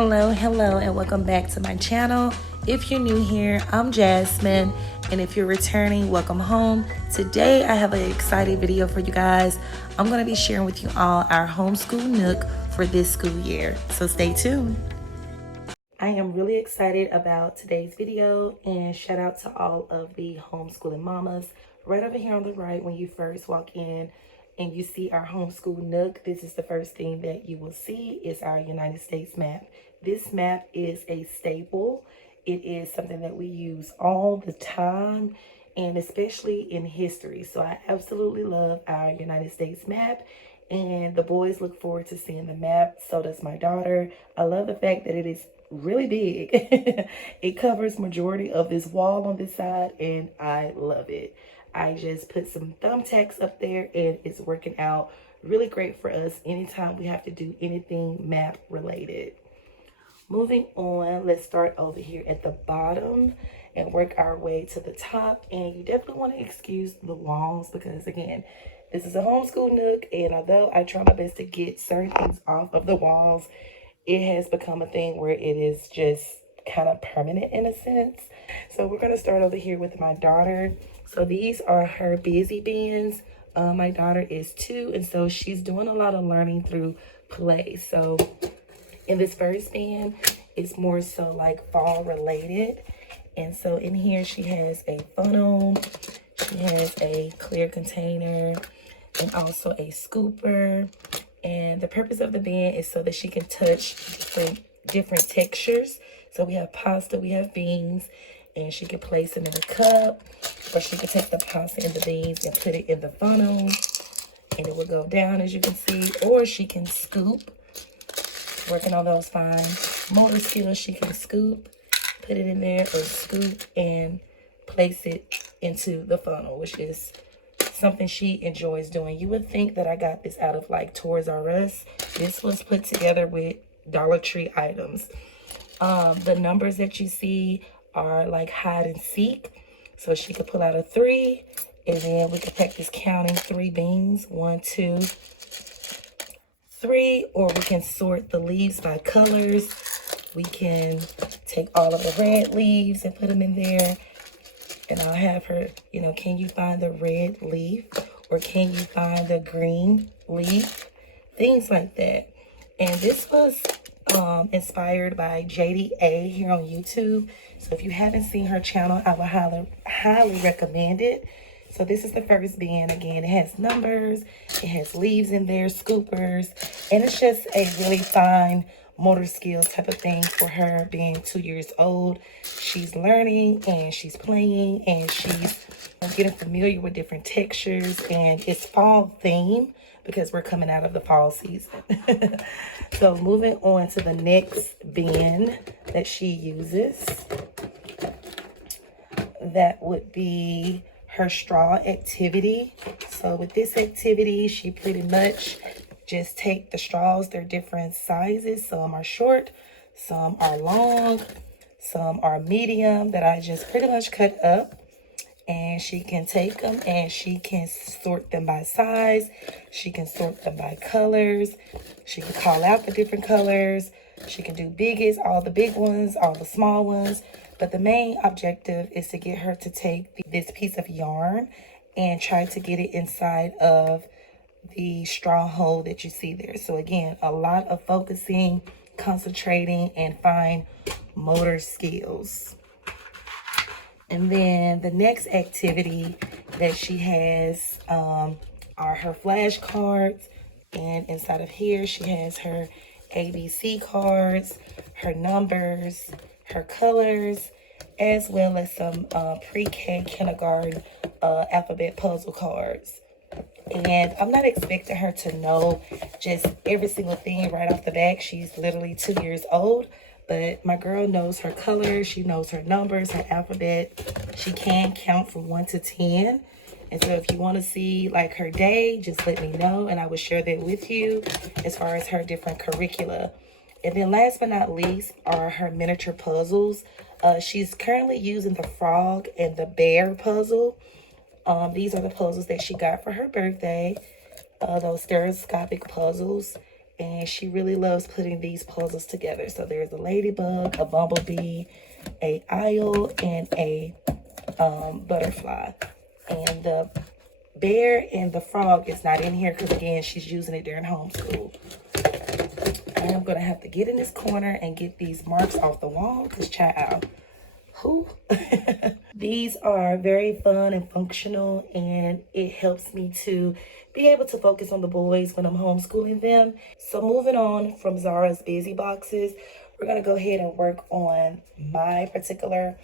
Hello, and welcome back to my channel. If you're new here, I'm Jasmine, and if you're returning, welcome home. Today, I have an exciting video for you guys. I'm going to be sharing with you all our homeschool nook for this school year, so stay tuned. I am really excited about today's video, and shout out to all of the homeschooling mamas. Right over here on the right, when you first walk in and you see our homeschool nook, this is the first thing that you will see is our United States map. This map is a staple. It is something that we use all the time, and especially in history. So I absolutely love our United States map, and the boys look forward to seeing the map. So does my daughter. I love the fact that it is really big. It covers majority of this wall on this side, and I love it. I just put some thumbtacks up there, and it's working out really great for us anytime we have to do anything map related. Moving on, let's start over here at the bottom and work our way to the top. And you definitely want to excuse the walls because, again, this is a homeschool nook, and although I try my best to get certain things off of the walls, it has become a thing where it is just kind of permanent in a sense. So we're going to start over here with my daughter. So these are her busy bins. My daughter is 2, and so she's doing a lot of learning through play. So in this first bin, it's more so like fall related. And so in here, she has a funnel, she has a clear container, and also a scooper. And the purpose of the bin is so that she can touch different textures. So we have pasta, we have beans, and she can place them in a cup, or she can take the pasta and the beans and put it in the funnel, and it will go down, as you can see. Or she can scoop, working on those fine motor skills. She can scoop, put it in there, or scoop and place it into the funnel, which is something she enjoys doing. You would think that I got this out of like Toys R Us. This was put together with Dollar Tree items. The numbers that you see are like hide and seek. So she could pull out a 3, and then we could practice counting 3 beans. 1, 2, 3. Or we can sort the leaves by colors. We can take all of the red leaves and put them in there. And I'll have her, can you find the red leaf? Or can you find the green leaf? Things like that. And this was inspired by JDA here on YouTube. So if you haven't seen her channel, I would highly recommend it. So this is the first bin. Again, it has numbers, it has leaves in there, scoopers, and it's just a really fine motor skill type of thing for her being 2 years old. She's learning and she's playing and she's getting familiar with different textures, and it's fall theme because we're coming out of the fall season. So moving on to the next bin that she uses, that would be her straw activity. So with this activity, she pretty much just take the straws. They're different sizes. Some are short, some are long, some are medium that I just pretty much cut up. And she can take them and she can sort them by size. She can sort them by colors. She can call out the different colors. She can do biggest, all the big ones, all the small ones. But the main objective is to get her to take this piece of yarn and try to get it inside of the straw hole that you see there. So again, a lot of focusing, concentrating, and fine motor skills. And then the next activity that she has are her flashcards. And inside of here, she has her ABC cards, her numbers, her colors, as well as some pre-K kindergarten alphabet puzzle cards. And I'm not expecting her to know just every single thing right off the bat. She's literally 2 years old. But my girl knows her colors, she knows her numbers, her alphabet. She can count from 1 to 10. And so if you want to see like her day, just let me know and I will share that with you as far as her different curricula. And then last but not least are her miniature puzzles. She's currently using the frog and the bear puzzle. These are the puzzles that she got for her birthday. Those stereoscopic puzzles. and she really loves putting these puzzles together. So there's a ladybug, a bumblebee, a owl, and a butterfly. And the bear and the frog is not in here because, again, she's using it during homeschool. I am going to have to get in this corner and get these marks off the wall because, child, who? These are very fun and functional, and it helps me to be able to focus on the boys when I'm homeschooling them. So moving on from Zara's busy boxes, we're going to go ahead and work on my particular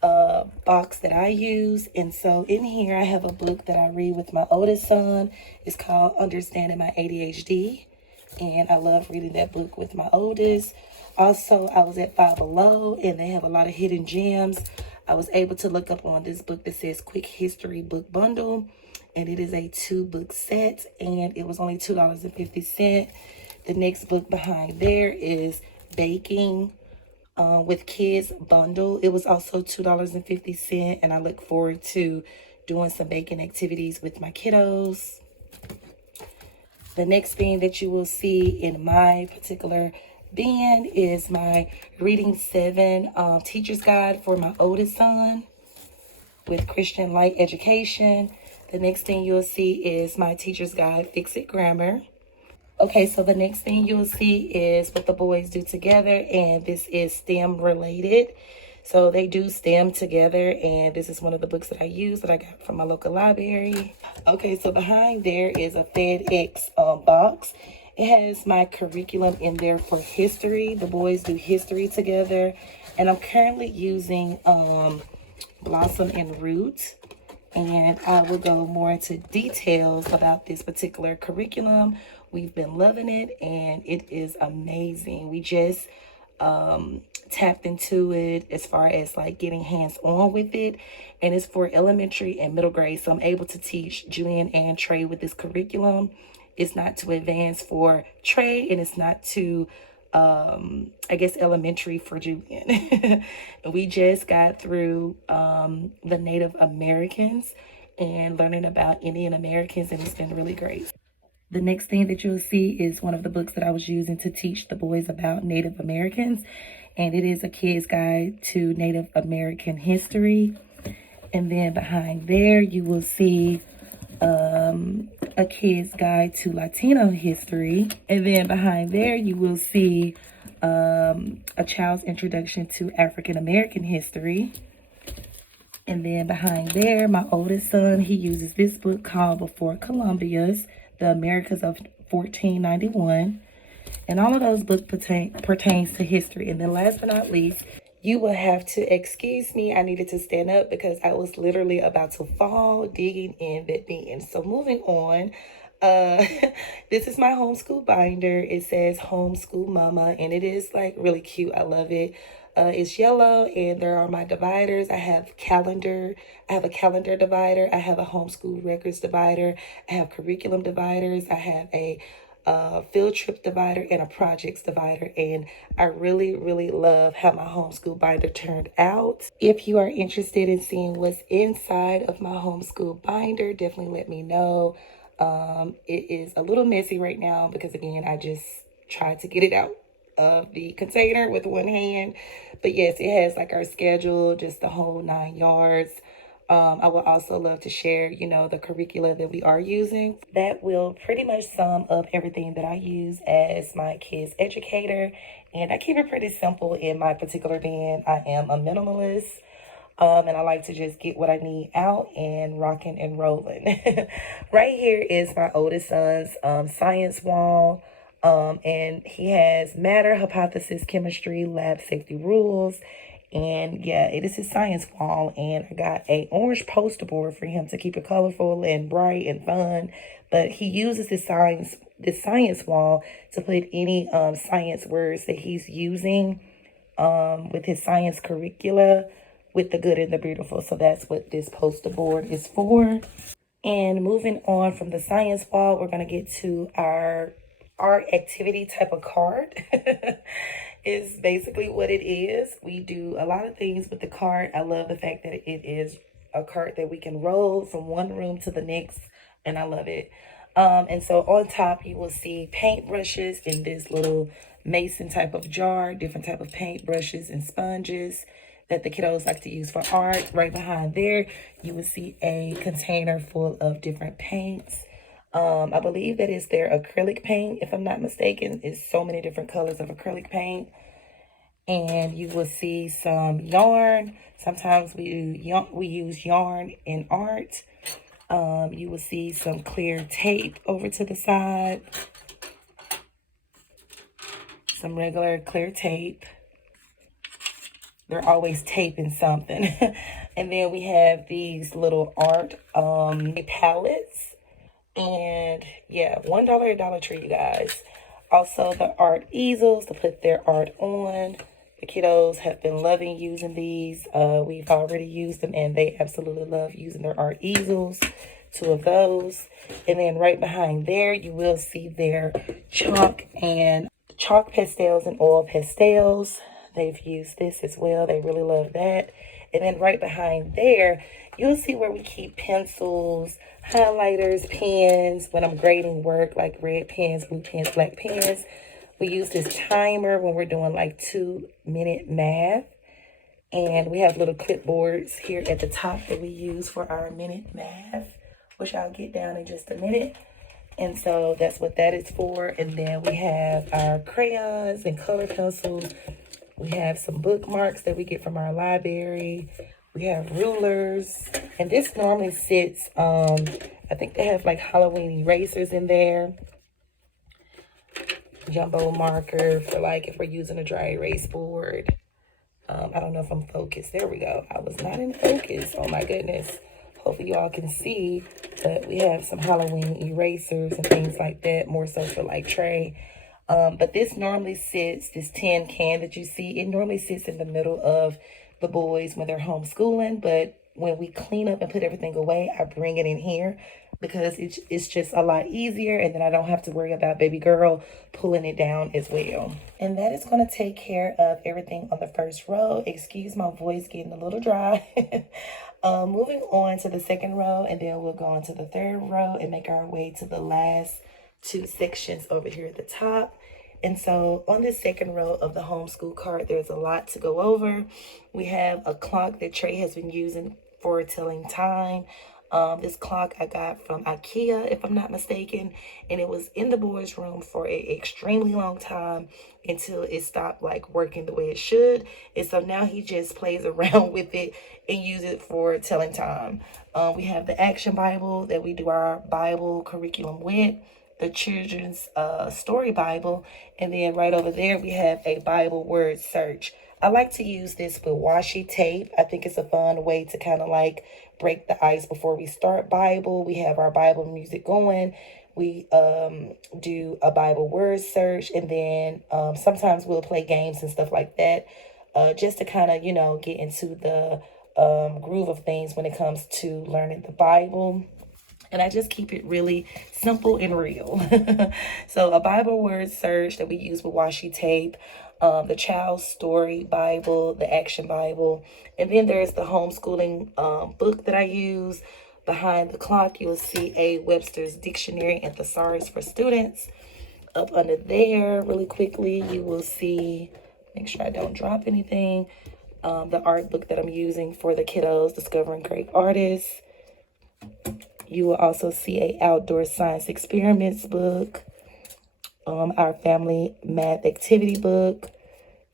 box that I use. And so in here I have a book that I read with my oldest son. It's called Understanding My ADHD, and I love reading that book with my oldest. Also, I was at Five Below, and they have a lot of hidden gems. I was able to look up on this book that says Quick History Book Bundle, and it is a 2-book set, and it was only $2.50. The next book behind there is Baking with Kids Bundle. It was also $2.50, and I look forward to doing some baking activities with my kiddos. The next thing that you will see in my particular bin is my Reading 7 Teacher's Guide for my oldest son with Christian Light Education. The next thing you'll see is my Teacher's Guide Fix It Grammar. Okay, so the next thing you'll see is what the boys do together, and this is STEM related. So they do STEM together, and this is one of the books that I use that I got from my local library. Okay, so behind there is a FedEx box. It has my curriculum in there for history. The boys do history together, and I'm currently using Blossom and Root, and I will go more into details about this particular curriculum. We've been loving it, and it is amazing. We just tapped into it as far as like getting hands-on with it, and it's for elementary and middle grade. So I'm able to teach Julian and Trey with this curriculum. It's not too advanced for Trey, and it's not too I guess elementary for Julian. We just got through the Native Americans and learning about Indian Americans, and it's been really great. The next thing that you'll see is one of the books that I was using to teach the boys about Native Americans, and it is a kid's guide to Native American history. And then behind there you will see a kid's guide to Latino history. And then behind there you will see a child's introduction to African American history. And then behind there, my oldest son, he uses this book called Before Columbia's The Americas of 1491. And all of those books pertains to history. And then last but not least, you will have to excuse me. I needed to stand up because I was literally about to fall digging in that bin. So moving on, this is my homeschool binder. It says Homeschool Mama, and it is like really cute. I love it. It's yellow, and there are my dividers. I have a calendar divider. I have a homeschool records divider. I have curriculum dividers. I have a field trip divider and a projects divider, and I really love how my homeschool binder turned out. If you are interested in seeing what's inside of my homeschool binder, definitely let me know. It is a little messy right now because, again, I just tried to get it out of the container with one hand. But yes, it has like our schedule, just the whole 9 yards. I would also love to share, the curricula that we are using. That will pretty much sum up everything that I use as my kids' educator. And I keep it pretty simple in my particular bin. I am a minimalist. And I like to just get what I need out and rocking and rolling. Right here is my oldest son's science wall. And he has matter, hypothesis, chemistry, lab safety rules. And yeah, it is his science wall. And I got a orange poster board for him to keep it colorful and bright and fun. But he uses this science wall to put any science words that he's using with his science curricula, with the good and the beautiful. So that's what this poster board is for. And moving on from the science wall, we're going to get to our art activity type of card. Is basically what it is. We do a lot of things with the card. I love the fact that it is a card that we can roll from one room to the next, and I love it. And so on top, you will see paintbrushes in this little mason type of jar, different type of paintbrushes and sponges that the kiddos like to use for art. Right behind there, you will see a container full of different paints. I believe that is their acrylic paint, if I'm not mistaken. It's so many different colors of acrylic paint. And you will see some yarn. Sometimes we use yarn in art. You will see some clear tape over to the side. Some regular clear tape. They're always taping something. And then we have these little art palettes. And yeah, $1 at Dollar Tree, you guys. Also the art easels to put their art on. The kiddos have been loving using these. We've already used them and they absolutely love using their art easels. 2 of those. And then right behind there, you will see their chalk pastels and oil pastels. They've used this as well. They really love that. And then right behind there, you'll see where we keep pencils, highlighters, pens, when I'm grading work, like red pens, blue pens, black pens. We use this timer when we're doing like 2-minute math. And we have little clipboards here at the top that we use for our minute math, which I'll get down in just a minute. And so that's what that is for. And then we have our crayons and color pencils. We have some bookmarks that we get from our library. We have rulers. And this normally sits, I think they have like Halloween erasers in there. Jumbo marker for like if we're using a dry erase board. I don't know if I'm focused. There we go. I was not in focus. Oh my goodness. Hopefully you all can see that we have some Halloween erasers and things like that, more so for like tray. But this normally sits, this tin can that you see, it normally sits in the middle of the boys when they're homeschooling. But when we clean up and put everything away, I bring it in here because it's just a lot easier. And then I don't have to worry about baby girl pulling it down as well. And that is going to take care of everything on the first row. Excuse my voice getting a little dry. Moving on to the second row, and then we'll go on to the third row and make our way to the last 2 sections over here at the top. And so on this second row of the homeschool card, there's a lot to go over. We have a clock that Trey has been using for telling time. This clock I got from IKEA, if I'm not mistaken, and it was in the boys' room for an extremely long time until it stopped like working the way it should. And so now he just plays around with it and use it for telling time. We have the action Bible that we do our Bible curriculum with, the children's story Bible, and then right over there we have a Bible word search. I like to use this with washi tape. I think it's a fun way to kind of like break the ice before we start Bible. We have our Bible music going. We do a Bible word search, and then sometimes we'll play games and stuff like that, just to kind of, you know, get into the groove of things when it comes to learning the Bible. And I just keep it really simple and real. So a Bible word search that we use with washi tape, the child's story Bible, the action Bible. And then there's the homeschooling book that I use. Behind the clock, you'll see a Webster's Dictionary and Thesaurus for Students. Up under there, really quickly, you will see, make sure I don't drop anything, the art book that I'm using for the kiddos, Discovering Great Artists. You will also see a outdoor science experiments book, our family math activity book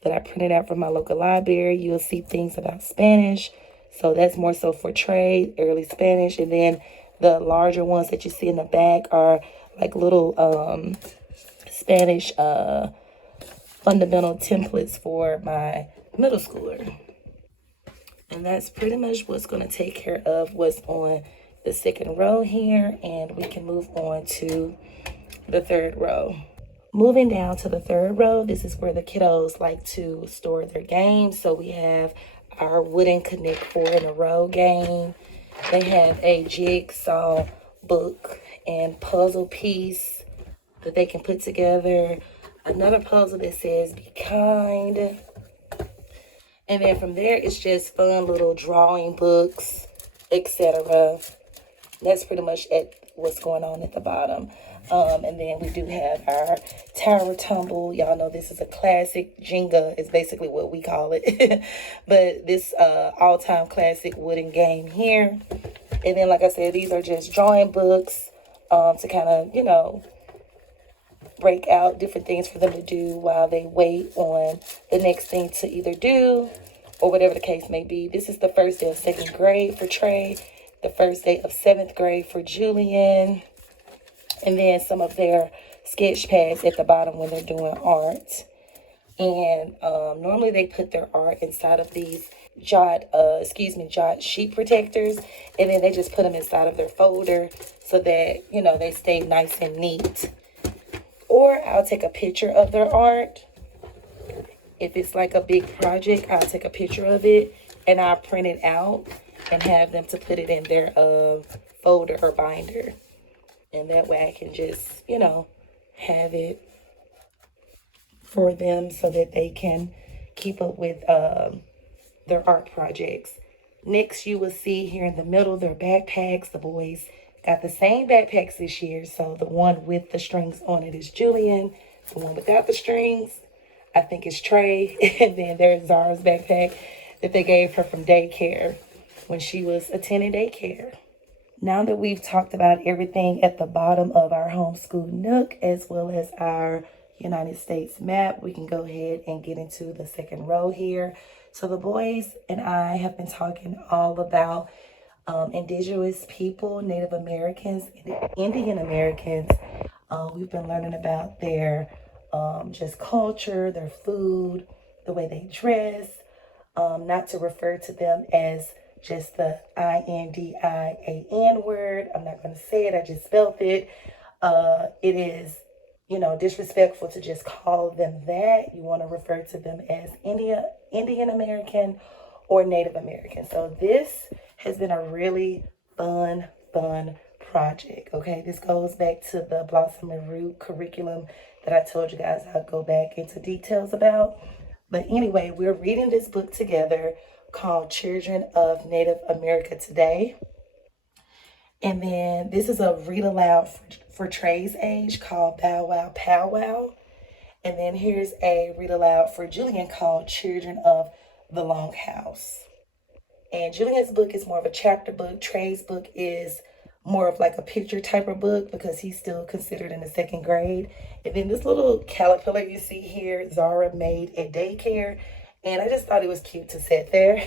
that I printed out from my local library. You'll see things about Spanish. So that's more so for trade, early Spanish. And then the larger ones that you see in the back are like little Spanish fundamental templates for my middle schooler. And that's pretty much what's going to take care of what's on the second row here, and we can move on to the third row. Moving down to the third row, this is where the kiddos like to store their games. So we have our wooden connect 4 in a row game. They have a jigsaw book and puzzle piece that they can put together. Another puzzle that says be kind. And then from there, it's just fun little drawing books, etc. That's pretty much what's going on at the bottom. And then we do have our tower tumble. Y'all know this is a classic. Jenga is basically what we call it. But this all-time classic wooden game here. And then, like I said, these are just drawing books to kind of, you know, break out different things for them to do while they wait on the next thing to either do or whatever the case may be. This is the first day of 2nd grade for Trey, the first day of 7th grade for Julian, and then some of their sketch pads at the bottom when they're doing art. And normally they put their art inside of these jot sheet protectors, and then they just put them inside of their folder so that, you know, they stay nice and neat. Or I'll take a picture of their art. If it's like a big project, I'll take a picture of it and I'll print it out and have them to put it in their folder or binder. And that way I can just, you know, have it for them so that they can keep up with their art projects. Next, you will see here in the middle their backpacks. The boys got the same backpacks this year. So the one with the strings on it is Julian. The one without the strings, I think, is Trey. And then there's Zara's backpack that they gave her from daycare when she was attending daycare. Now that we've talked about everything at the bottom of our homeschool nook, as well as our United States map, we can go ahead and get into the second row here. So the boys and I have been talking all about indigenous people, Native Americans, Indian Americans. We've been learning about their just culture, their food, the way they dress, not to refer to them as just the INDIAN word. I'm not going to say it. I just spelled it. It is, you know, disrespectful to just call them that. You want to refer to them as Indian American or Native American. So this has been a really fun project. Okay, this goes back to the Blossom and Root curriculum that I told you guys I'd go back into details about. But anyway, we're reading this book together called Children of Native America Today. And then this is a read aloud for Trey's age called Bow Wow Pow Wow. And then here's a read aloud for Julian called Children of the Longhouse. And Julian's book is more of a chapter book. Trey's book is more of like a picture type of book because he's still considered in the 2nd grade. And then this little caterpillar you see here, Zara made at daycare. And I just thought it was cute to set there.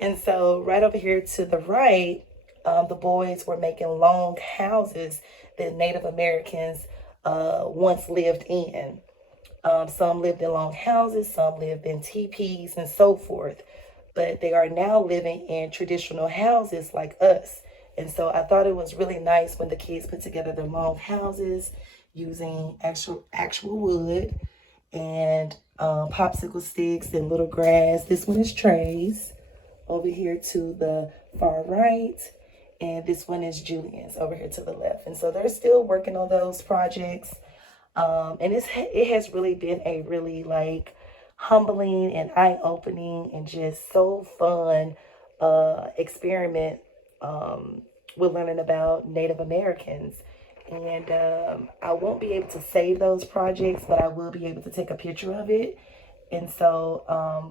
And so right over here to the right, the boys were making long houses that Native Americans once lived in. Some lived in long houses, some lived in teepees and so forth. But they are now living in traditional houses like us. And so I thought it was really nice when the kids put together their long houses using actual wood and popsicle sticks and little grass. This one is Trey's over here to the far right. And this one is Julian's over here to the left. And so they're still working on those projects. And it has really been a really like humbling and eye-opening and just so fun experiment with learning about Native Americans. And I won't be able to save those projects, but I will be able to take a picture of it. And so,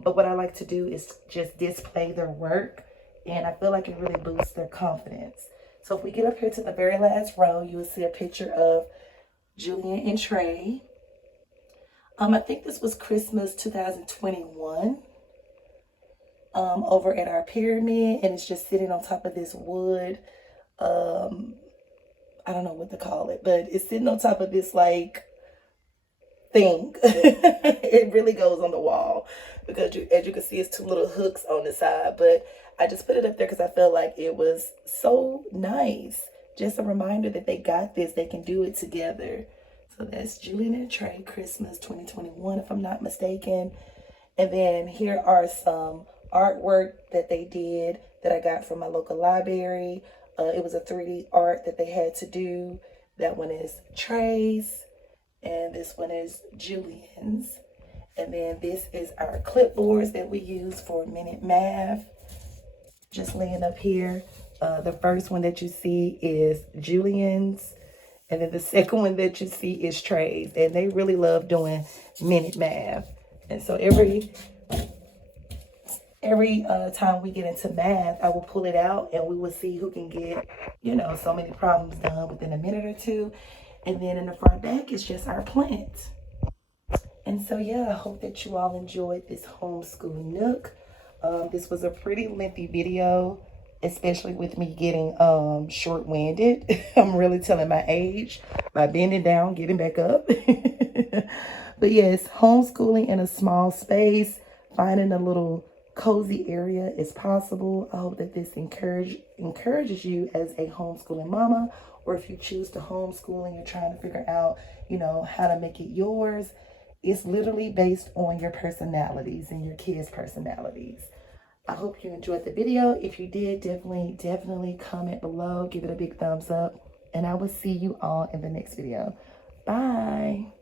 but what I like to do is just display their work. And I feel like it really boosts their confidence. So if we get up here to the very last row, you will see a picture of Julian and Trey. I think this was Christmas 2021 over at our pyramid. And it's just sitting on top of this wood. I don't know what to call it, but it's sitting on top of this like thing. It really goes on the wall because as you can see, it's 2 little hooks on the side. But I just put it up there because I felt like it was so nice. Just a reminder that they got this. They can do it together. So that's Julian and Trey, Christmas 2021, if I'm not mistaken. And then here are some artwork that they did that I got from my local library. It was a 3D art that they had to do. That one is Trey's. And this one is Julian's. And then this is our clipboards that we use for minute math. Just laying up here. The first one that you see is Julian's, and then the second one that you see is Trey's, and they really love doing minute math. And so every time we get into math, I will pull it out and we will see who can get, you know, so many problems done within a minute or two. And then in the far back is just our plant. And so, yeah, I hope that you all enjoyed this homeschool nook. This was a pretty lengthy video, especially with me getting short-winded. I'm really telling my age by bending down, getting back up. But yes, homeschooling in a small space, finding a little cozy area is possible. I hope that this encourages you as a homeschooling mama, or if you choose to homeschool and you're trying to figure out, you know, how to make it yours. It's literally based on your personalities and your kids' personalities. I hope you enjoyed the video. If you did, definitely comment below, give it a big thumbs up, and I will see you all in the next video. Bye.